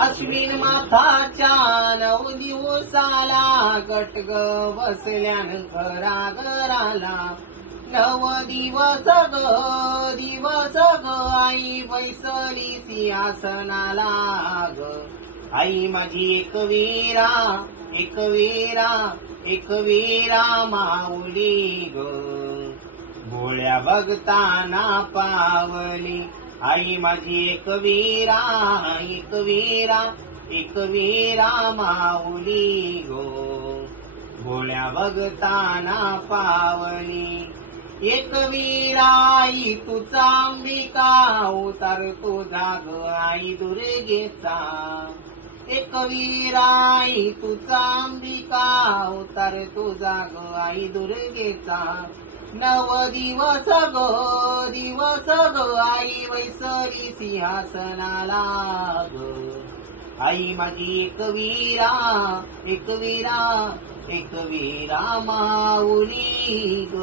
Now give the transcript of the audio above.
अश्विन माथाच्या 9 दिवसाला गटग बसल्यान घराघराला 9 दिवस ग आई बैसली सिंहासनाला ग आई माझी एकवीरा माऊली ग भोळ्या भगताना पावली आई माझी एकवीरा माऊली गो भोळ्या भगताना पावली एकवीरा आई तुझा अंबिका उतार तुझा ग आई दुर्गेचा एकवीरा आई तुझा अंबिका उतार तुझा ग आई दुर्गेचा 9 दिवस ग आई बैसली सिंहासनाला ग आई माझी एकवीरा माऊली ग